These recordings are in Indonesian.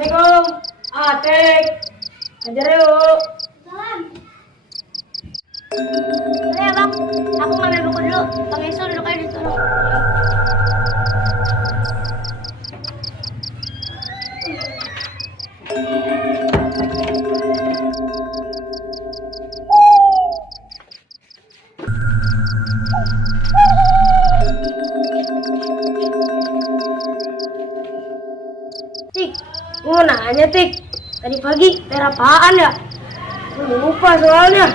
Assalamualaikum. Atik. Ajar yuk. Salam. Boleh ya bang, aku ngambil buku dulu. Bang Isul duduk aja di sana. Tik, gue mau nanya Tik. Tadi pagi PR apaan ya? Gue lupa soalnya.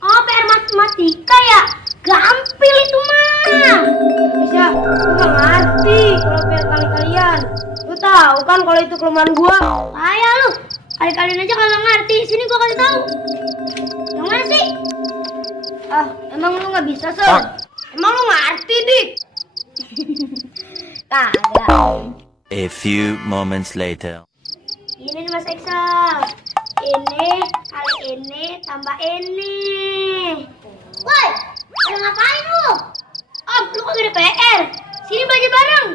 Oh, PR matematika ya? Gampil itu mah. Bisa, gue gak ngerti kalau PR kali-kalian. Lu tahu kan kalau itu kelemahan gue. Ayah lu, kali-kalian aja kagak ngerti. Sini gua kasih tahu. Yang mana sih? Ah, emang lu gak bisa, Sol? Emang lu ngerti, Dik? Kagak. A few moments later. Ini nih Mas Excel. Ini kali ini tambah ini. Woi, ada ngapain lu? Om, lu kok ada PR? Sini belajar bareng.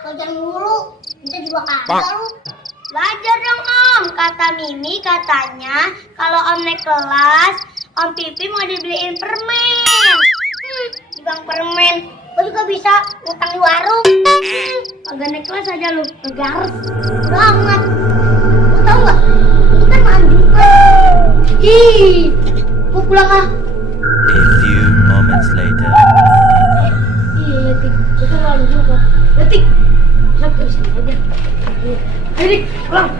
Belajar mulu. Kita juga kagak lu. Belajar dong Om. Kata Mimi katanya kalau Om naik kelas, Om Pipi mau dibeliin permen. Di bang permen. Gue juga bisa ngutang di warung. Agak naik kelas aja lu, ngegarus banget. Lu tau gak? Itu kan mandi. Ih, gue pulang ah. A few moments later. Iya, Tik. Itu lalu juga. Ya, Tik. Bisa sini aja. Ayo, Dik. Pulang.